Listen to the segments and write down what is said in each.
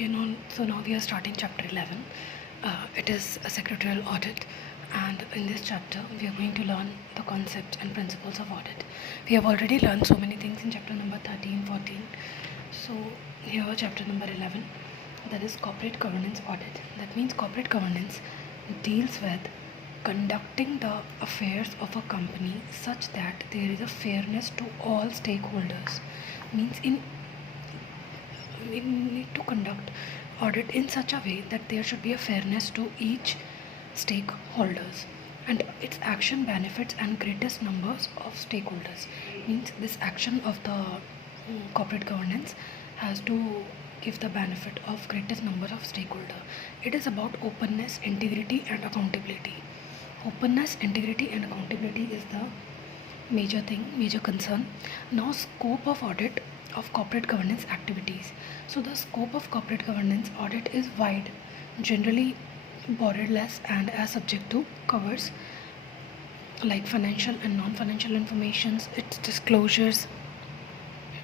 Now we are starting chapter 11. It is a secretarial audit, and in this chapter, we are going to learn the concepts and principles of audit. We have already learned so many things in chapter number 13, 14. So, here chapter number 11, that is corporate governance audit. That means corporate governance deals with conducting the affairs of a company such that there is a fairness to all stakeholders. Means we need to conduct audit in such a way that there should be a fairness to each stakeholders, and its action benefits and greatest numbers of stakeholders. Means this action of the corporate governance has to give the benefit of greatest number of stakeholder. It is about openness, integrity and accountability. Openness, integrity and accountability is the major concern. Now, scope of audit of corporate governance activities. So the scope of corporate governance audit is wide, generally borderless, and as subject to covers like financial and non-financial informations, its disclosures,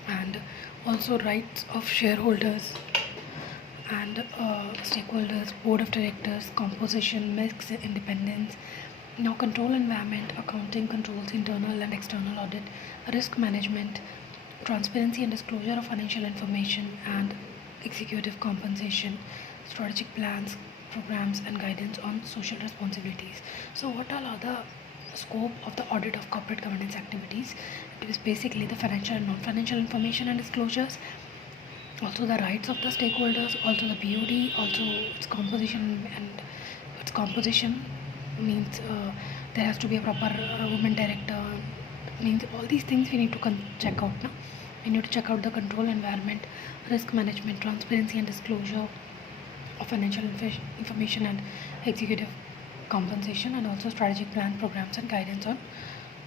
and also rights of shareholders and stakeholders, board of directors, composition, mix, independence. Now, control environment, accounting controls, internal and external audit, risk management, transparency and disclosure of financial information, and executive compensation, strategic plans, programs and guidance on social responsibilities. So what all are the scope of the audit of corporate governance activities? It is basically the financial and non-financial information and disclosures, also the rights of the stakeholders, also the BOD, also its composition. And its composition means there has to be a proper women director. Means all these things we need to check out now. We need to check out the control environment, risk management, transparency and disclosure of financial information and executive compensation, and also strategic plan, programs and guidance on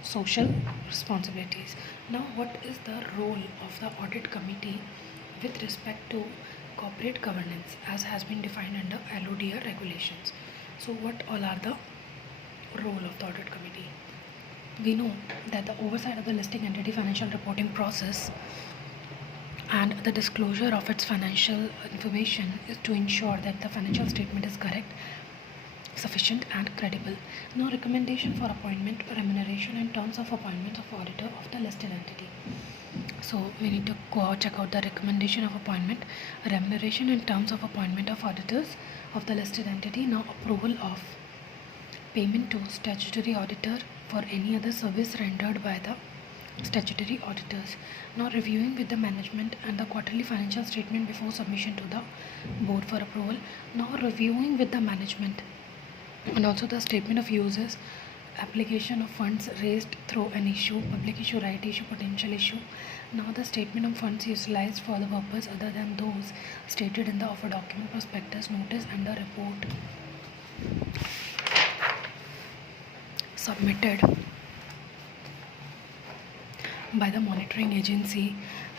social responsibilities. Now, what is the role of the audit committee with respect to corporate governance as has been defined under LODR regulations? So what all are the role of the audit committee? We know that the oversight of the listing entity financial reporting process and the disclosure of its financial information is to ensure that the financial statement is correct, sufficient and credible. Now, recommendation for appointment, remuneration and terms of appointment of auditor of the listed entity. So we need to go out, check out the recommendation of appointment, remuneration and terms of appointment of auditors of the listed entity. Now, approval of payment to statutory auditor for any other service rendered by the statutory auditors. Now, reviewing with the management and the quarterly financial statement before submission to the board for approval. Now, reviewing with the management and also the statement of uses, application of funds raised through an issue, public issue, right issue, potential issue. Now, the statement of funds utilized for the purpose other than those stated in the offer document, prospectus, notice and the report submitted by the monitoring agency,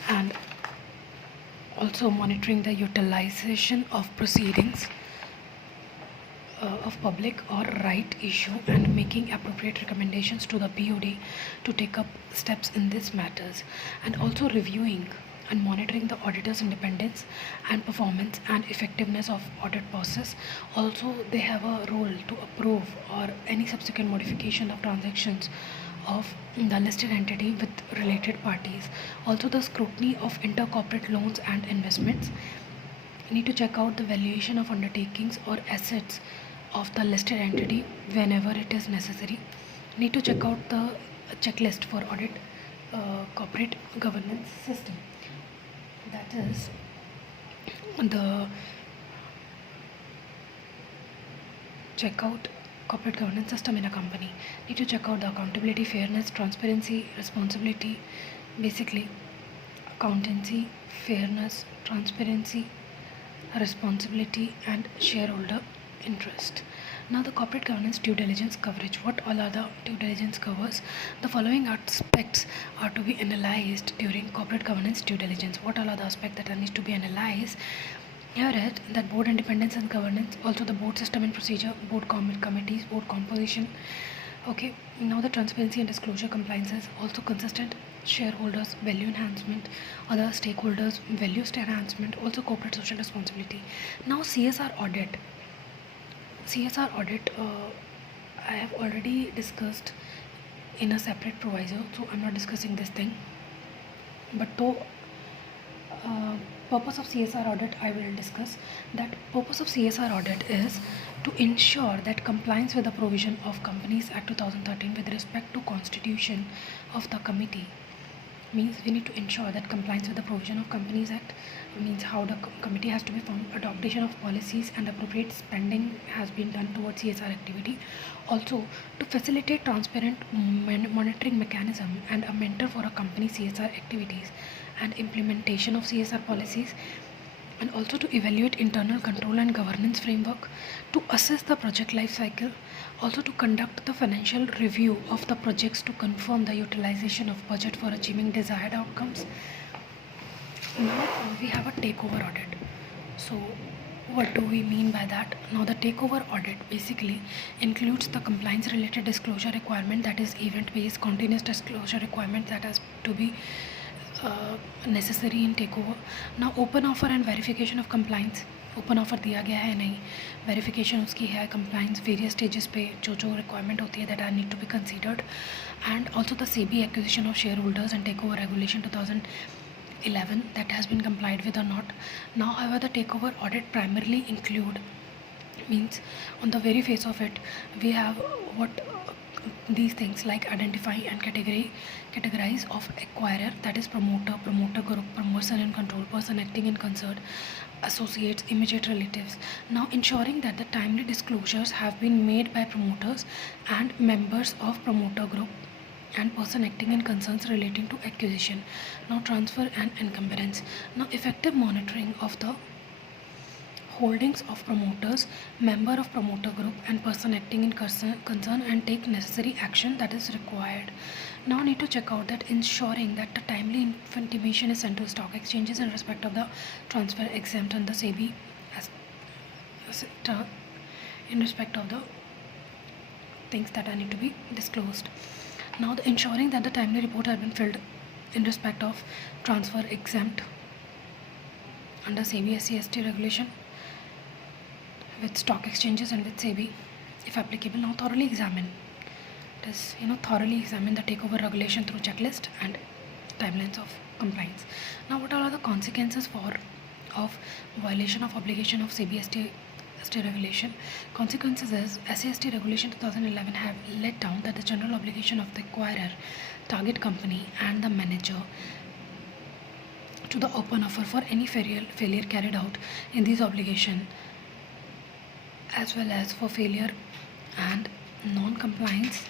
and also monitoring the utilization of proceedings of public or right issue, and making appropriate recommendations to the BOD to take up steps in these matters, and also reviewing and monitoring the auditor's independence and performance and effectiveness of audit process. Also, they have a role to approve or any subsequent modification of transactions of the listed entity with related parties. Also, the scrutiny of intercorporate loans and investments. You need to check out the valuation of undertakings or assets of the listed entity whenever it is necessary. You need to check out the checklist for audit corporate governance system. That is the check out corporate governance system in a company. Need to check out the accountability, fairness, transparency, responsibility. Basically, accountancy, fairness, transparency, responsibility and shareholder interest. Now, the corporate governance due diligence coverage. What all are the due diligence covers? The following aspects are to be analyzed during corporate governance due diligence. What all are the aspects that needs to be analyzed? Here it that board independence and governance, also the board system and procedure, board committees, board composition. Okay, now the transparency and disclosure compliances, also consistent shareholders, value enhancement, other stakeholders, value enhancement, also corporate social responsibility. Now CSR audit, I have already discussed in a separate proviso, so I'm not discussing this thing. But though purpose of CSR audit, I will discuss that. Purpose of CSR audit is to ensure that compliance with the provision of Companies Act 2013 with respect to constitution of the committee, means we need to ensure that compliance with the provision of Companies Act means how the committee has to be formed, adoption of policies and appropriate spending has been done towards CSR activity. Also, to facilitate transparent monitoring mechanism and a mentor for a company's CSR activities and implementation of CSR policies, and also to evaluate internal control and governance framework, to assess the project life cycle, also to conduct the financial review of the projects to confirm the utilization of budget for achieving desired outcomes. Now we have a takeover audit. So what do we mean by that? Now the takeover audit basically includes the compliance related disclosure requirement, that is event based continuous disclosure requirement that has to be necessary in takeover. Now open offer and verification of compliance. Open offer दिया गया है नहीं, verification उसकी है, compliance various stages पे जो जो requirement होती है that are need to be considered, and also the SEBI acquisition of shareholders and take over regulation 2011 that has been complied with or not. Now however the takeover audit primarily include, means on the very face of it we have what these things like identify and categorize of acquirer, that is promoter group, person in control, person acting in concert, associates, immediate relatives. Now ensuring that the timely disclosures have been made by promoters and members of promoter group and person acting in concerns relating to acquisition. Now transfer and encumbrance. Now effective monitoring of the holdings of promoters, member of promoter group and person acting in concern and take necessary action that is required. Now need to check out that ensuring that the timely intimation is sent to stock exchanges in respect of the transfer exempt and the SEBI in respect of the things that are need to be disclosed. Now the ensuring that the timely report has been filled in respect of transfer exempt under SEBI SC/ST regulation with stock exchanges and with SEBI if applicable. Now thoroughly examine the takeover regulation through checklist and timelines of compliance. Now what are the consequences of violation of obligation of SEBI ST regulation? Consequences is SC/ST regulation 2011 have laid down that the general obligation of the acquirer, target company and the manager to the open offer for any failure carried out in these obligation, as well as for failure and non-compliance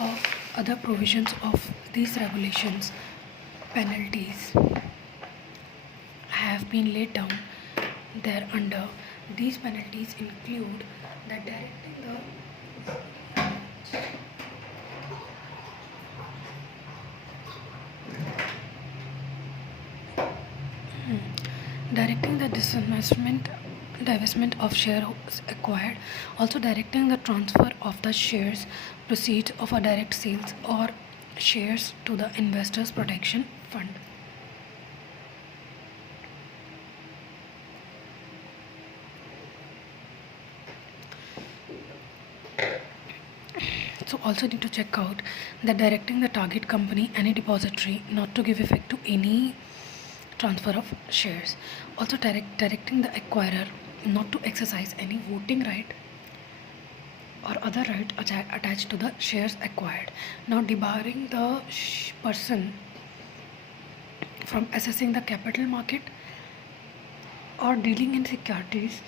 of other provisions of these regulations, penalties have been laid down thereunder. These penalties include that directing the divestment of shares acquired, also directing the transfer of the shares proceeds of a direct sales or shares to the investors protection fund. So also need to check out that directing the target company, any depository, not to give effect to any transfer of shares. Also directing the acquirer not to exercise any voting right or other right attached to the shares acquired. Now debarring the person from accessing the capital market or dealing in securities.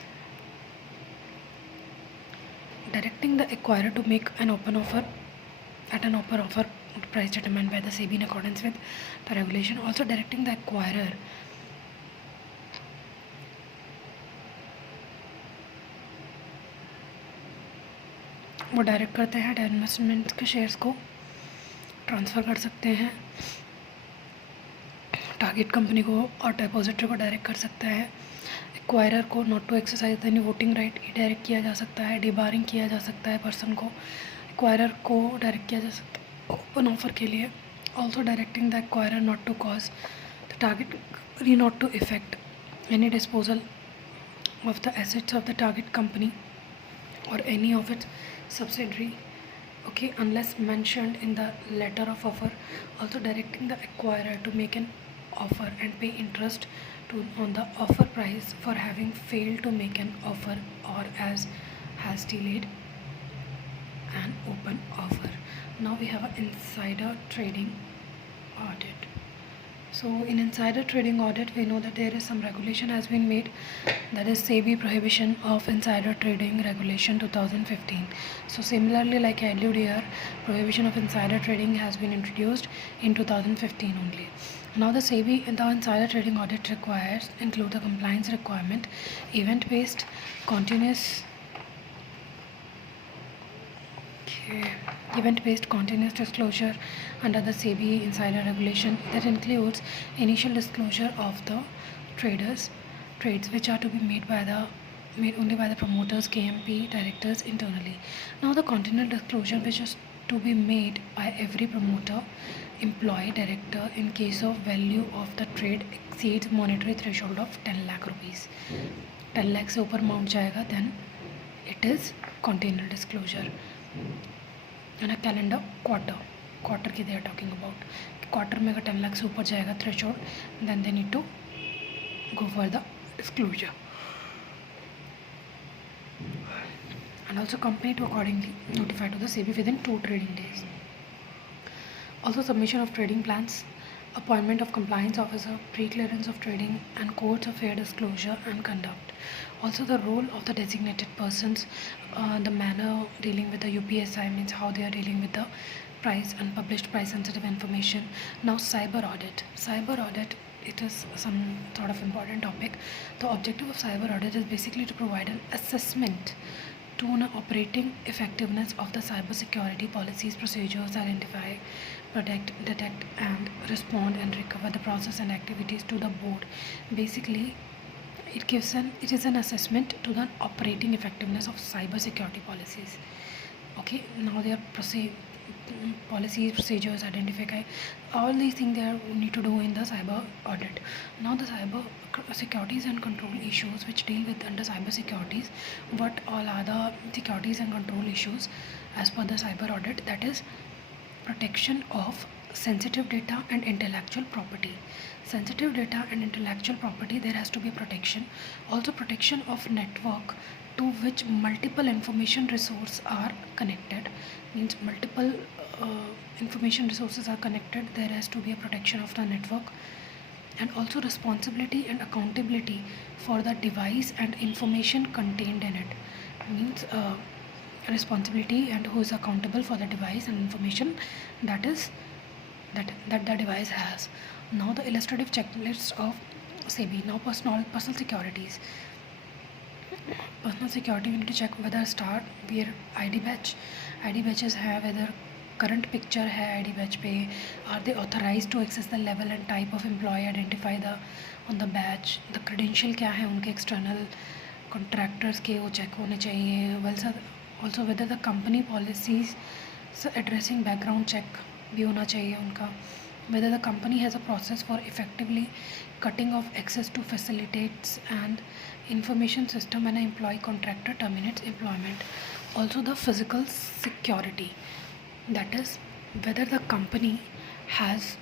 Directing the acquirer to make an open offer at an open offer price determined by the SEBI in accordance with the regulation. Also directing the acquirer वो direct करते हैं investment के shares को transfer कर सकते हैं target company को और डिपॉजिटरी को डायरेक्ट कर सकता है. एक्वायरर को not to exercise any voting right direct किया जा सकता है. डिबारिंग किया जा सकता है पर्सन को. एक्वायरर को डायरेक्ट किया जा सकता है ओपन ऑफर के लिए. also directing the acquirer not to cause the target company not to effect any disposal of the assets of the target company or any of its subsidiary, okay, unless mentioned in the letter of offer. Also directing the acquirer to make an offer and pay interest on the offer price for having failed to make an offer or as has delayed an open offer. Now we have an insider trading audit. So in insider trading audit, we know that there is some regulation has been made, that is SEBI Prohibition of Insider Trading Regulation 2015. So similarly, like I allude here, prohibition of insider trading has been introduced in 2015 only. Now the SEBI and the insider trading audit requires include the compliance requirement, event-based, continuous. Okay. Event-based continuous disclosure under the SEBI insider regulation that includes initial disclosure of the trades which are to be made only by the promoters, KMP directors internally. Now the continual disclosure which is to be made by every promoter, employee, director in case of value of the trade exceeds monetary threshold of 10 lakh rupees. 10 lakh से ऊपर amount जाएगा then it is continual disclosure. And a calendar quarter की they are talking about. Quarter में अगर 10 लाख से ऊपर जाएगा threshold, then they need to go for the disclosure. And also company to accordingly notify to the SEBI within 2 trading days. Also submission of trading plans, appointment of compliance officer, pre-clearance of trading, and codes of fair disclosure and conduct. Also the role of the designated persons, the manner dealing with the UPSI means how they are dealing with the price and published price sensitive information. Now cyber audit. It is some sort of important topic. The objective of cyber audit is basically to provide an assessment to an operating effectiveness of the cyber security policies, procedures, identify, protect, detect and respond and recover the process and activities to the board. Basically it is an assessment to the operating effectiveness of cyber security policies. Okay, now they are policies, procedures, identify, all these things they need to do in the cyber audit. Now the cyber securities and control issues which deal with under cyber securities, what all are the securities and control issues as per the cyber audit, that is protection of sensitive data and intellectual property. Sensitive data and intellectual property, there has to be protection. Also protection of network to which multiple information resources are connected, means multiple information resources are connected, there has to be a protection of the network. And also responsibility and accountability for the device and information contained in it, means responsibility and who is accountable for the device and information that the device has. Now the illustrative checklist of SEBI. Now personal securities. Personal security, we need to check whether start where ID badges have whether current picture है ID badge पे, are they authorized to access the level and type of employee, identify the on the badge, the credential क्या है उनके external contractors के वो check होने चाहिए. Well, also whether the company policies addressing background check भी होना चाहिए उनका. Whether the company has a process for effectively cutting off access to facilitates and information system when an employee contractor terminates employment. Also the physical security, that is whether the company has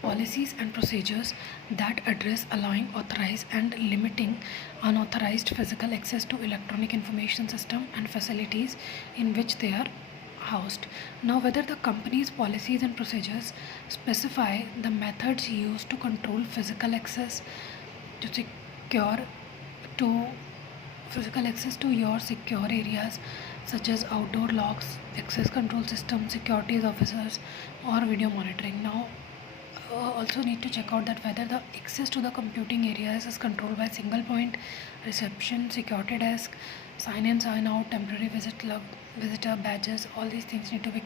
policies and procedures that address allowing authorized and limiting unauthorized physical access to electronic information system and facilities in which they are housed. Now whether the company's policies and procedures specify the methods used to control physical access to your secure areas such as outdoor locks, access control system, securities officers or video monitoring. Now also need to check out that whether the access to the computing areas is controlled by single point, reception, security desk, sign in, sign out, temporary visitor badges. All these things need to be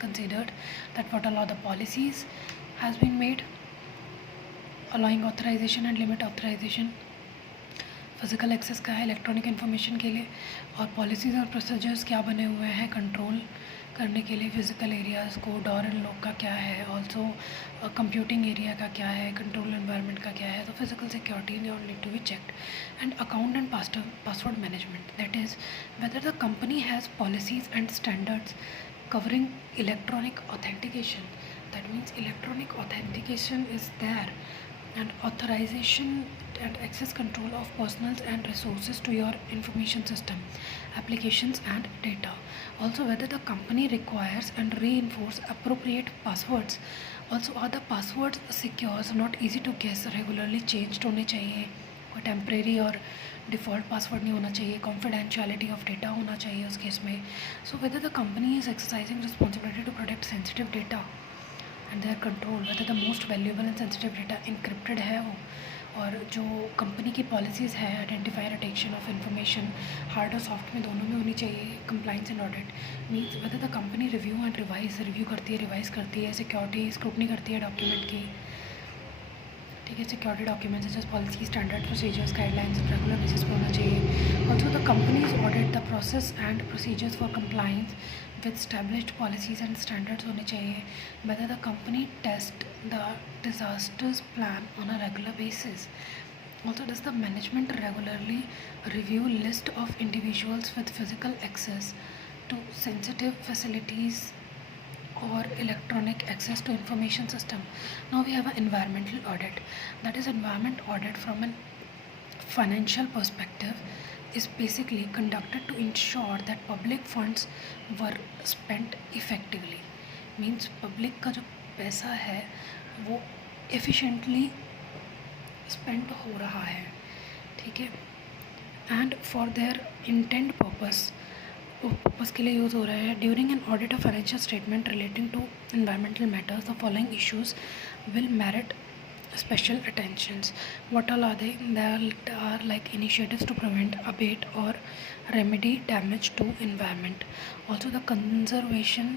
considered, that what all the policies has been made allowing authorization and limit authorization. Physical access क्या है electronic information के लिए, और policies और procedures क्या बने हुए हैं कंट्रोल करने के लिए फिज़िकल एरियाज़ को, डोर एंड लॉक का क्या है, ऑल्सो कंप्यूटिंग एरिया का क्या है, कंट्रोल एनवायरनमेंट का क्या है. तो physical security need to be checked. And account and password management, that is whether the company has policies and standards covering electronic authentication. That means electronic authentication is there, and authorization and access control of personals and resources to your information system, applications and data. Also whether the company requires and reinforce appropriate passwords. Also are the passwords secure, so not easy to guess, regularly changed होने चाहिए, कोई temporary और default password नहीं होना चाहिए, confidentiality of data होना चाहिए उस केस में. So whether the company is exercising responsibility to protect sensitive data and their control, whether the most valuable and sensitive data encrypted है वो, और जो कंपनी की पॉलिसीज़ है identifier attention of information hard और सॉफ्ट में दोनों में होनी चाहिए. Compliance and audit means whether the company review and review करती है, सिक्योरिटी स्क्रूटनी करती है डॉक्यूमेंट की. ठीक है, सिक्योरिटी डॉक्यूमेंट्स जैसे policy, standard, procedures, guidelines regular basis पर होना चाहिए. Also the companies audit the process and procedures for compliance with established policies and standards होने चाहिए. Whether the company test the disasters plan on a regular basis. Also, does the management regularly review list of individuals with physical access to sensitive facilities or electronic access to information system? Now we have an environmental audit. That is, environment audit from a financial perspective is basically conducted to ensure that public funds were spent effectively. Means public का जो पैसा है वो efficiently spent हो रहा है, ठीक है, and for their intent purpose के लिए यूज़ हो रहा है. During an audit of financial statement relating to environmental matters the following issues will merit special attentions. What all are they? There are like initiatives to prevent, abate or remedy damage to environment. Also the conservation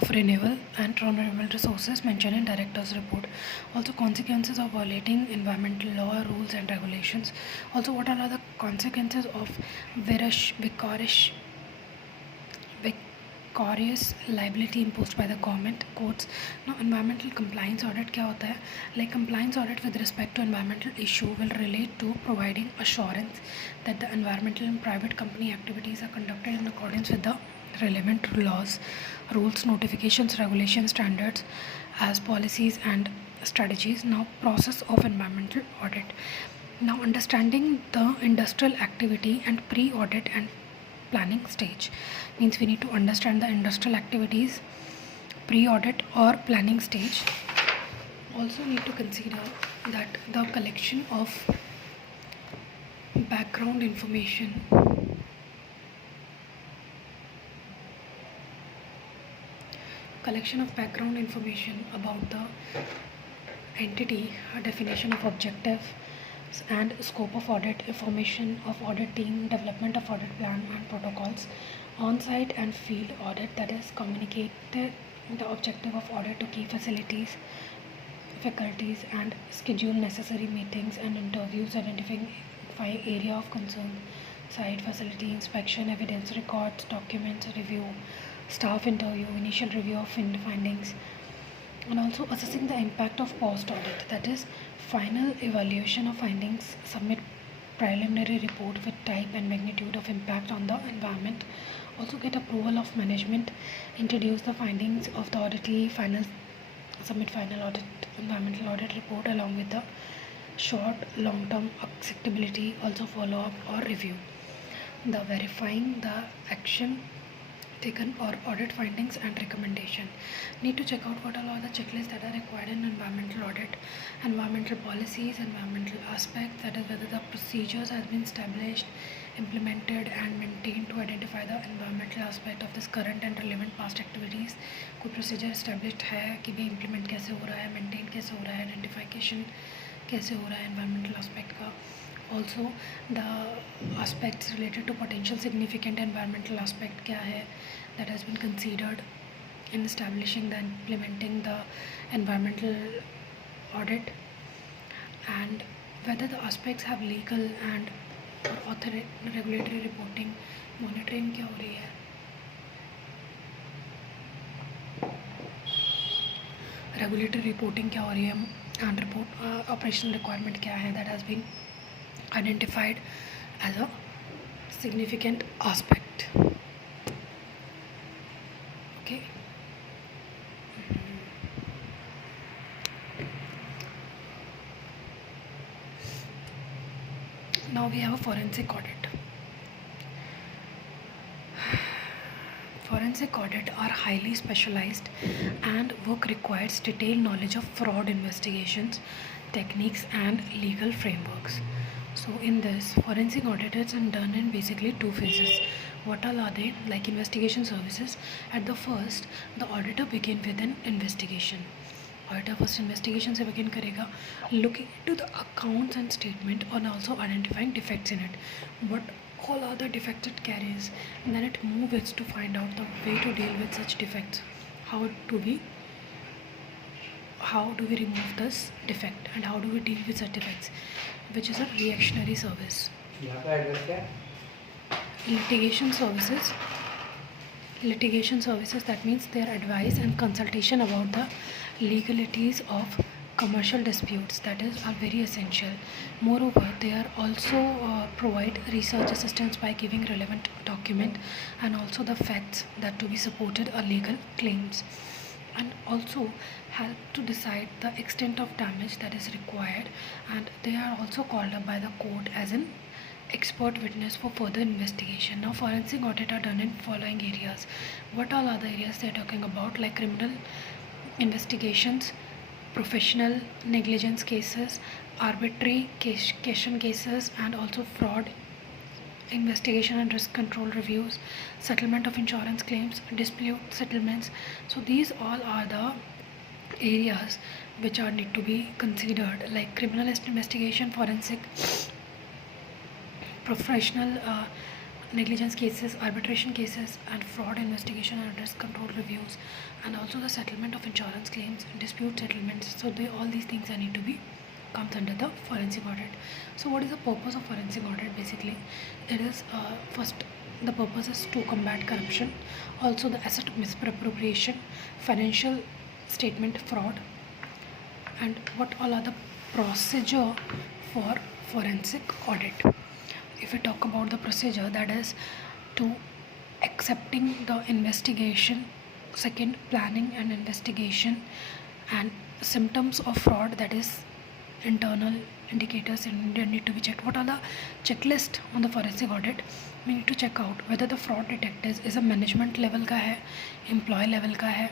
of renewable and non-renewable resources mentioned in director's report. Also consequences of violating environmental law, rules and regulations. Also what are the consequences of vicarious liability imposed by the government courts. Now environmental compliance audit क्या होता है? Like compliance audit with respect to environmental issue will relate to providing assurance that the environmental and private company activities are conducted in accordance with the relevant laws, rules, notifications, regulations, standards as policies and strategies. Now process of environmental audit. Now understanding the industrial activity and pre-audit and planning stage means we need to understand the industrial activities pre-audit or planning stage. Also need to consider that the collection of background information about the entity, a definition of objective and scope of audit, information of audit team, development of audit plan and protocols, on-site and field audit, that is communicated the objective of audit to key facilities, faculties and schedule necessary meetings and interviews, identifying area of concern, site, facility inspection, evidence records, documents review, staff interview, initial review of findings, and also assessing the impact of post audit, that is final evaluation of findings, submit preliminary report with type and magnitude of impact on the environment, also get approval of management, introduce the findings of the auditee, submit final audit environmental audit report along with the short long term acceptability, also follow up or review, the verifying the action taken or audit findings and recommendation. Need to check out what all are the checklists that are required in environmental audit, environmental policies, environmental aspects, that is whether the procedures has been established, implemented and maintained to identify the environmental aspect of this current and relevant past activities. कोई procedure established है कि भाई implement कैसे हो रहा है, maintain कैसे हो रहा है, identification कैसे हो रहा है environmental aspect का. Also the aspects related to potential significant environmental aspect क्या है that has been considered in establishing the implementing the environmental audit, and whether the aspects have legal and or regulatory reporting, monitoring क्या हो रही है, regulatory reporting क्या हो रही है, and report operational requirement क्या है, that has been identified as a significant aspect. Okay. Now we have a forensic audit. Forensic audit are highly specialized and work requires detailed knowledge of fraud investigations, techniques and legal frameworks. So in this, forensic audit is done in basically two phases. What all are they? Like investigation services. At the first, the auditor begin with an investigation. Auditor first investigation से begin करेगा, looking into the accounts and statement and also identifying defects in it. What all are the defects it carries, and then it moves to find out the way to deal with such defects. How do we remove this defect and how do we deal with such defects, which is a reactionary service. यहाँ का address क्या है? Litigation services, that means their advice and consultation about the legalities of commercial disputes, that is are very essential. Moreover, they are also provide research assistance by giving relevant document and also the facts that to be supported a legal claims, and also help to decide the extent of damage that is required, and they are also called up by the court as an expert witness for further investigation. Now forensic audit are done in following areas. What all are the areas they are talking about? Like criminal investigations, professional negligence cases, arbitration cases, and also fraud investigation and risk control reviews, settlement of insurance claims, dispute settlements. So these all are the areas which are need to be considered, like criminal investigation, forensic, professional negligence cases, arbitration cases, and fraud investigation and risk control reviews, and also the settlement of insurance claims, dispute settlements. So all these things need to be comes under the forensic audit. So what is the purpose of forensic audit? Basically, it is first, the purpose is to combat corruption, also the asset misappropriation, financial statement fraud, and what all are the procedure for forensic audit. If we talk about the procedure, that is to accepting the investigation, second planning and investigation, and symptoms of fraud, that is internal indicators and need to be checked. What are the checklist on the forensic audit? We need to check out whether the fraud detected is a management level का है, employee level का है,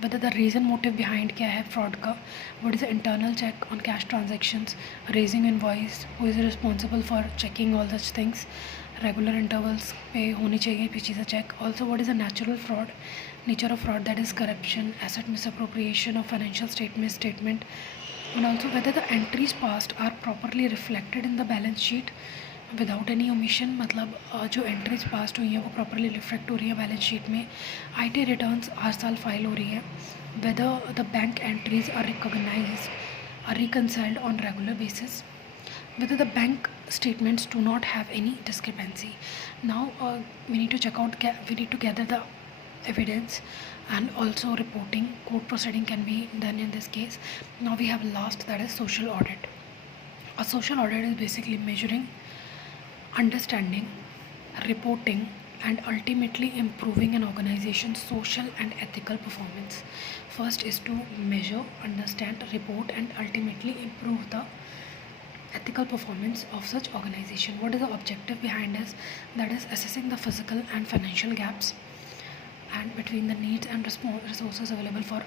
whether the reason motive behind क्या है fraud का, what is the internal check on cash transactions, raising invoice, who is responsible for checking all such things, regular intervals पे होनी चाहिए पीछे से check. Also what is the natural fraud, nature of fraud, that is corruption, asset misappropriation of financial statement, and also whether the entries passed are properly reflected in the balance sheet without any omission. मतलब जो entries passed हुई हैं वो properly reflect हो रही है balance sheet में, IT returns हर साल file हो रही है, whether the bank entries are recognized, are reconciled on regular basis, whether the bank statements do not have any discrepancy. Now we need to check out, we need to gather the evidence, and also reporting, court proceeding can be done in this case. Now we have last, that is social audit. A social audit is basically measuring, understanding, reporting, and ultimately improving an organization's social and ethical performance. First is to measure, understand, report, and ultimately improve the ethical performance of such organization. What is the objective behind this? That is assessing the physical and financial gaps and between the needs and resources available for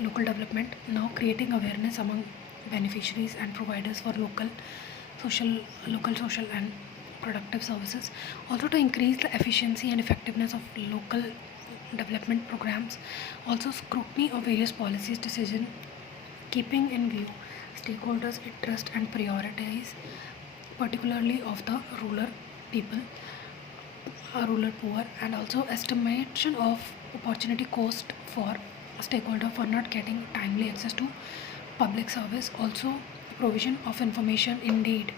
local development. Now creating awareness among beneficiaries and providers for local social and productive services. Also to increase the efficiency and effectiveness of local development programs. Also scrutiny of various policies decision, keeping in view stakeholders' interest and priorities, particularly of the rural people, rural poor, and also estimation of opportunity cost for a stakeholder for not getting timely access to public service. Also, provision of information indeed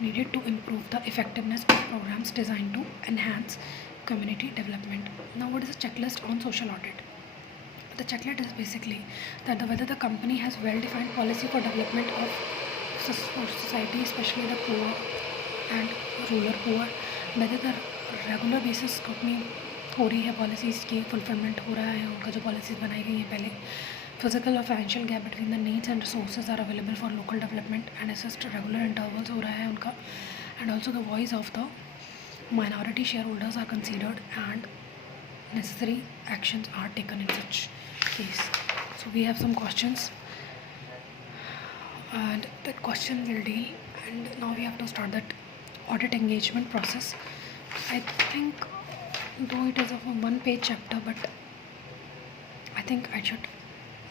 needed to improve the effectiveness of programs designed to enhance community development. Now, what is a checklist on social audit? The checklist is basically that whether the company has well-defined policy for development of society, especially the poor and rural poor, whether the regular basis scrutiny हो रही है policies की, fulfilment हो रहा है उनका जो policies बनाई गई हैं पहले, फिजिकल और financial gap between the needs and resources are available for local development and assist regular intervals हो रहा है उनका, and also the voice of the minority shareholders are considered and necessary actions are taken in such case. So we have some questions and that question will deal, and now we have to start that audit engagement process. I think though it is a one-page chapter, but I think I should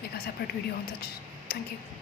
make a separate video on such. Thank you.